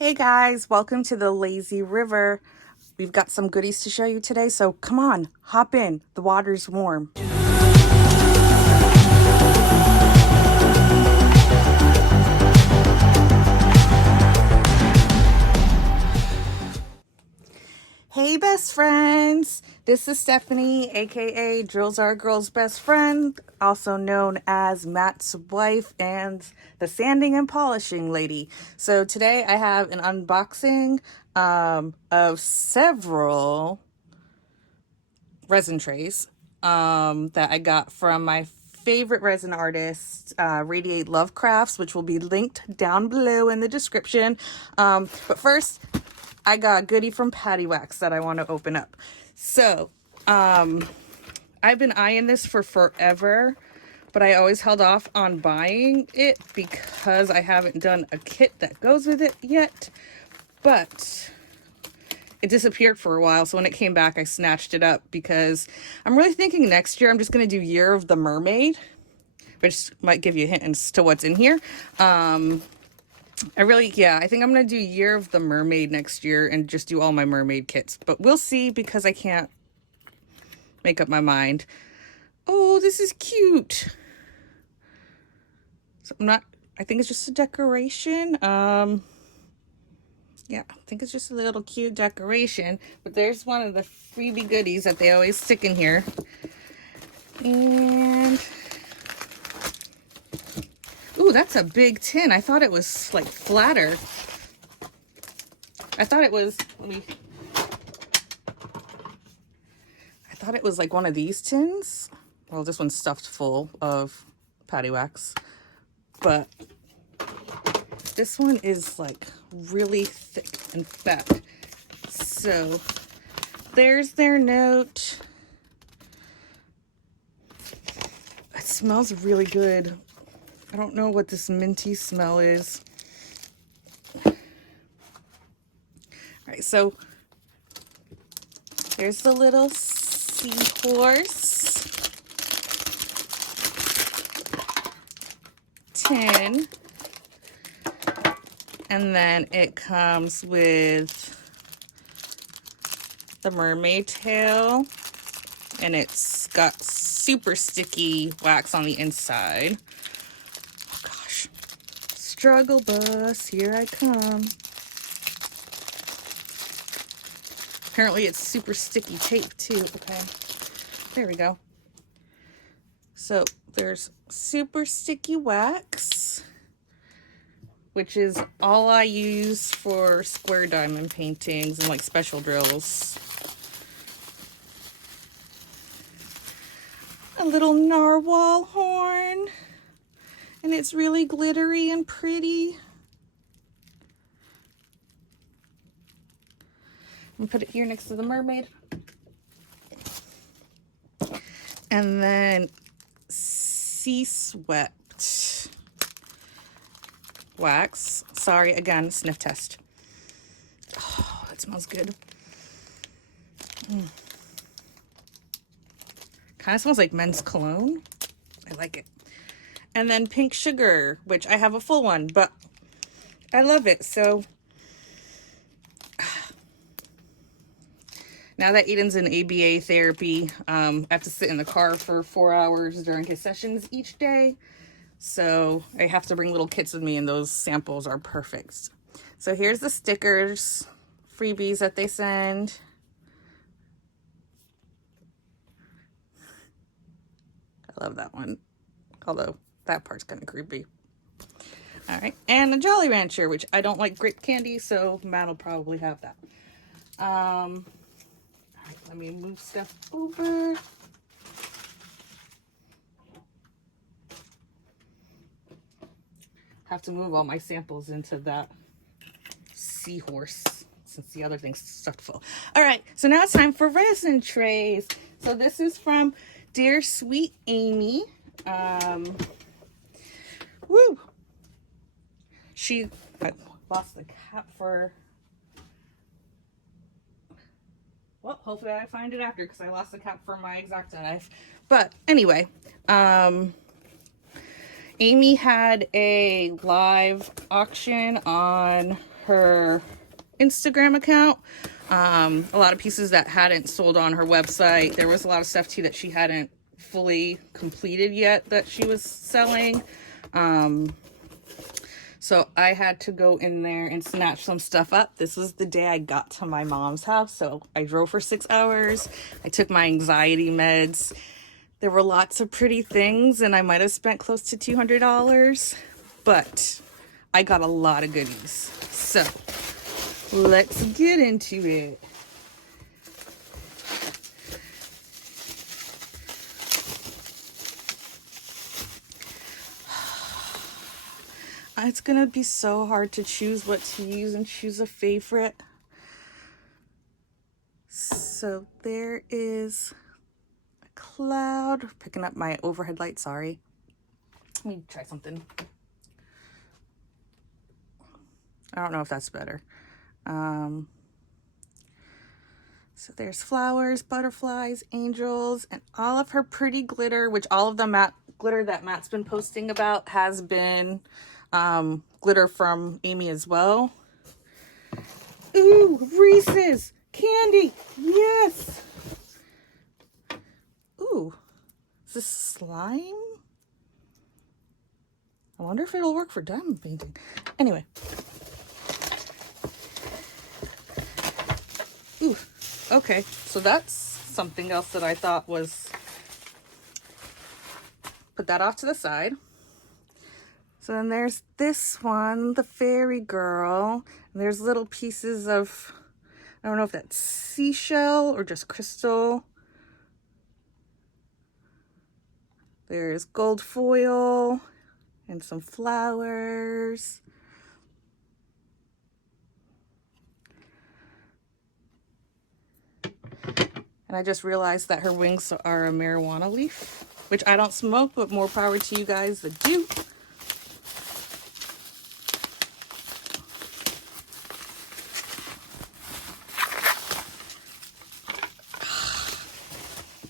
Hey guys, welcome to the Lazy River. We've got some goodies to show you today, so come on, hop in. The water's warm. Hey best friends, this is Stephanie, aka Drills Our Girl's best friend, also known as Matt's wife and the sanding and polishing lady. So today I have an unboxing of several resin trays that I got from my favorite resin artist, Radiate Lovecrafts, which will be linked down below in the description. But first, I got a goodie from Paddywaxx that I want to open up. So, I've been eyeing this for forever, but I always held off on buying it because I haven't done a kit that goes with it yet. But it disappeared for a while, so when it came back, I snatched it up because I'm really thinking next year I'm just going to do Year of the Mermaid, which might give you a hint as to what's in here. I think I'm going to do Year of the Mermaid next year and just do all my mermaid kits. But we'll see because I can't make up my mind. Oh, this is cute. So I think it's just a decoration. Yeah, I think it's just a little cute decoration. But there's one of the freebie goodies that they always stick in here. And ooh, that's a big tin. I thought it was like flatter. I thought it was, I thought it was like one of these tins. Well, this one's stuffed full of Paddywaxx, but this one is like really thick and fat. So there's their note. It smells really good. I don't know what this minty smell is. All right, so here's the little seahorse tin. And then it comes with the mermaid tail. And it's got super sticky wax on the inside. Oh gosh. Struggle bus, here I come. Apparently it's super sticky tape too. Okay, there we go. So there's super sticky wax, which is all I use for square diamond paintings and like special drills. A little narwhal horn, and it's really glittery and pretty. I'm gonna put it here next to the mermaid. And then sea swept wax. Sorry, again, sniff test. Oh, that smells good. Kind of smells like men's cologne. I like it. And then pink sugar, which I have a full one, but I love it. So now that Aiden's in ABA therapy, I have to sit in the car for 4 hours during his sessions each day. So I have to bring little kits with me, and those samples are perfect. So here's the stickers, freebies that they send. I love that one, although that part's kind of creepy. All right, and a Jolly Rancher, which I don't like grape candy, so Matt will probably have that. All right, let me move stuff over. Have to move all my samples into that seahorse since the other thing's stuffed full. All right, so now it's time for resin trays. So this is from Dear Sweet Aimee. Woo! I lost the cap for, well, hopefully I find it after because I lost the cap for my X-Acto knife. But anyway, Aimee had a live auction on her Instagram account. A lot of pieces that hadn't sold on her website. There was a lot of stuff too that she hadn't fully completed yet that she was selling. So I had to go in there and snatch some stuff up. This was the day I got to my mom's house. So I drove for 6 hours. I took my anxiety meds. There were lots of pretty things and I might have spent close to $200, but I got a lot of goodies. So let's get into it. It's gonna be so hard to choose what to use and choose a favorite. So there is a cloud. Picking up my overhead light, sorry. Let me try something. I don't know if that's better. So there's flowers, butterflies, angels, and all of her pretty glitter, which all of the matte glitter that Matt's been posting about has been glitter from Aimee as well. Ooh, Reese's candy, yes. Ooh, is this slime? I wonder if it'll work for diamond painting. Anyway. Ooh, okay, so that's something else that I thought was, put that off to the side. So then there's this one, the fairy girl. And there's little pieces of, I don't know if that's seashell or just crystal. There's gold foil and some flowers. And I just realized that her wings are a marijuana leaf, which I don't smoke, but more power to you guys that do.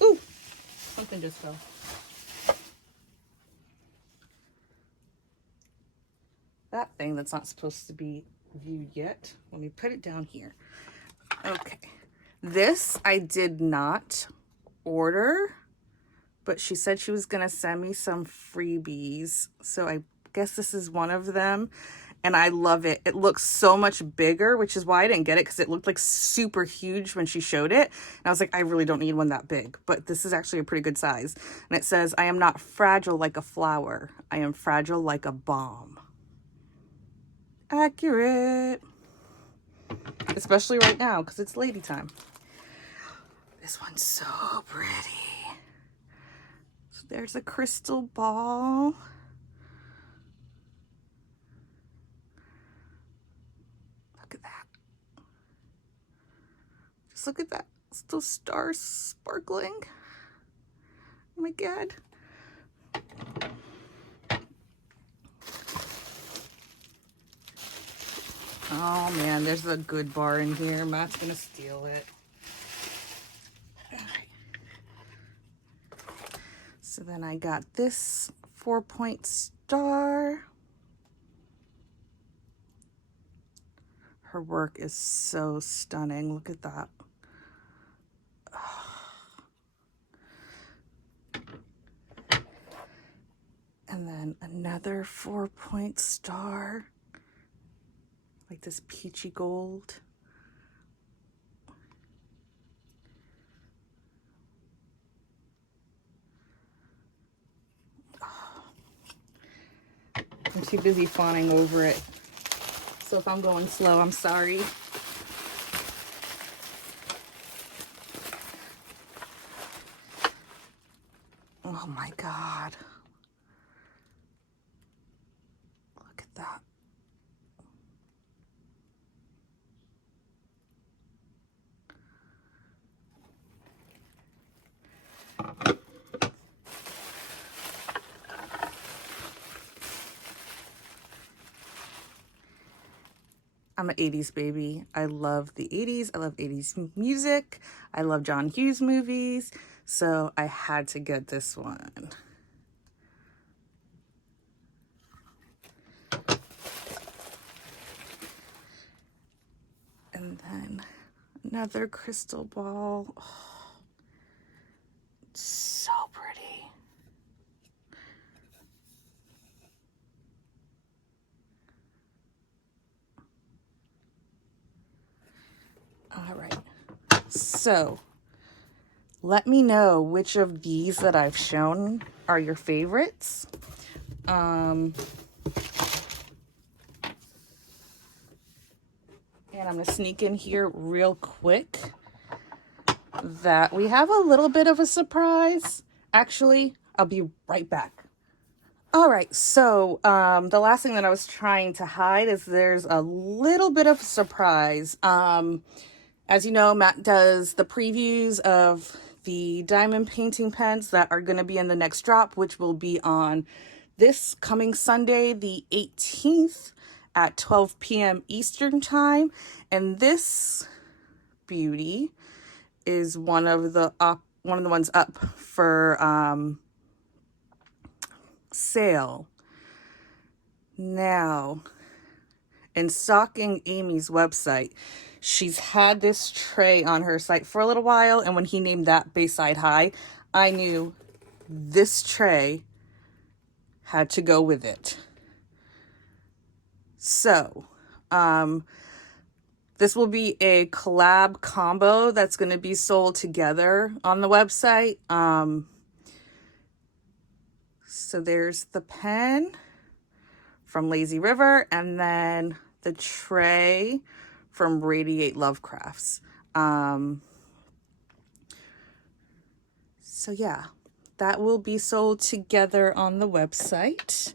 Ooh, something just fell. That thing that's not supposed to be viewed yet. Let me put it down here. Okay. This I did not order, but she said she was going to send me some freebies. So I guess this is one of them. And I love it. It looks so much bigger, which is why I didn't get it, because it looked like super huge when she showed it. And I was like, I really don't need one that big. But this is actually a pretty good size. And it says, I am not fragile like a flower. I am fragile like a bomb. Accurate. Especially right now, because it's lady time. This one's so pretty. So there's a crystal ball. Look at that. Just look at that. It's those stars sparkling. Oh my God. Oh man, there's a good bar in here. Matt's gonna steal it. So then I got this 4-point star. Her work is so stunning. Look at that. And then another 4-point star. Like this peachy gold. I'm too busy fawning over it. So if I'm going slow, I'm sorry. Oh my God. Look at that. I'm an 80s baby. I love the 80s. I love 80s music. I love John Hughes movies. So I had to get this one. And then another crystal ball. Oh, so pretty. All right. So let me know which of these that I've shown are your favorites. And I'm going to sneak in here real quick that we have a little bit of a surprise. Actually, I'll be right back. All right, so the last thing that I was trying to hide is there's a little bit of surprise. As you know, Matt does the previews of the diamond painting pens that are going to be in the next drop, which will be on this coming Sunday, the 18th at 12 p.m. Eastern time. And this beauty is one of the ones up for sale. Now, in stalking Aimee's website, she's had this tray on her site for a little while, and when he named that Bayside High, I knew this tray had to go with it. So, this will be a collab combo that's going to be sold together on the website. So there's the pen from Lazy River, and then the tray from Radiate Lovecrafts. So yeah, that will be sold together on the website.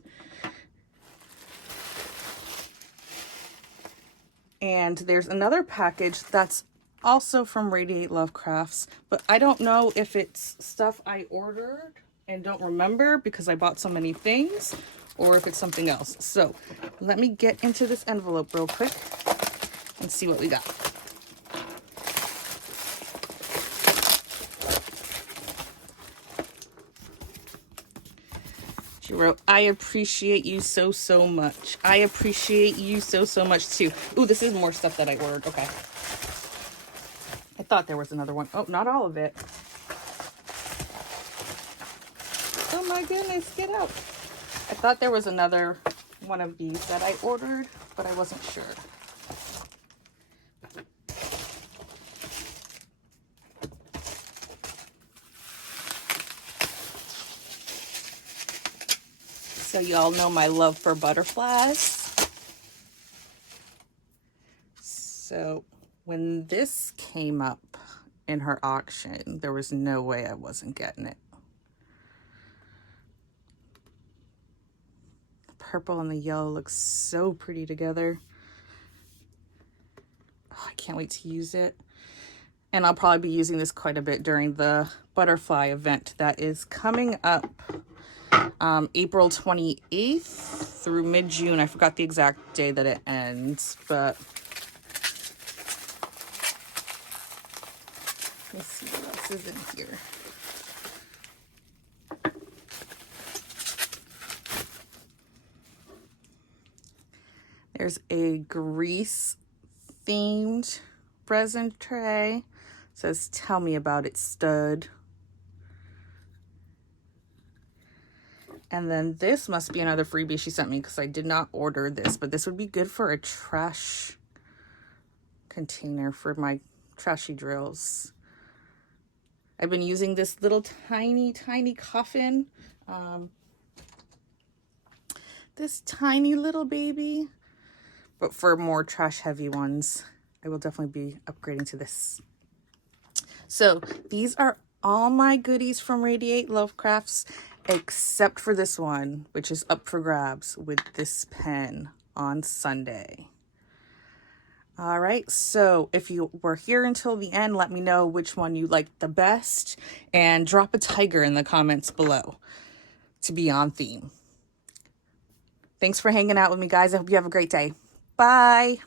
And there's another package that's also from Radiate Lovecrafts, but I don't know if it's stuff I ordered and don't remember because I bought so many things, or if it's something else. So let me get into this envelope real quick and see what we got. She wrote, I appreciate you so much. I appreciate you so much too. Ooh, this is more stuff that I ordered. Okay. I thought there was another one. Oh, not all of it. Oh my goodness, get out. I thought there was another one of these that I ordered, but I wasn't sure. So y'all know my love for butterflies. So when this came up in her auction, there was no way I wasn't getting it. The purple and the yellow look so pretty together. Oh, I can't wait to use it. And I'll probably be using this quite a bit during the butterfly event that is coming up April 28th through mid-June. I forgot the exact day that it ends, but let's see what else is in here. There's a Grease themed resin tray. It says, tell me about it, stud. And then this must be another freebie she sent me because I did not order this, but this would be good for a trash container for my trashy drills. I've been using this little tiny coffin. This tiny little baby. But for more trash heavy ones, I will definitely be upgrading to this. So these are all my goodies from Radiate Lovecrafts, except for this one, which is up for grabs with this pen on Sunday. All right, so if you were here until the end, let me know which one you liked the best, and drop a tiger in the comments below to be on theme. Thanks for hanging out with me, guys. I hope you have a great day. Bye.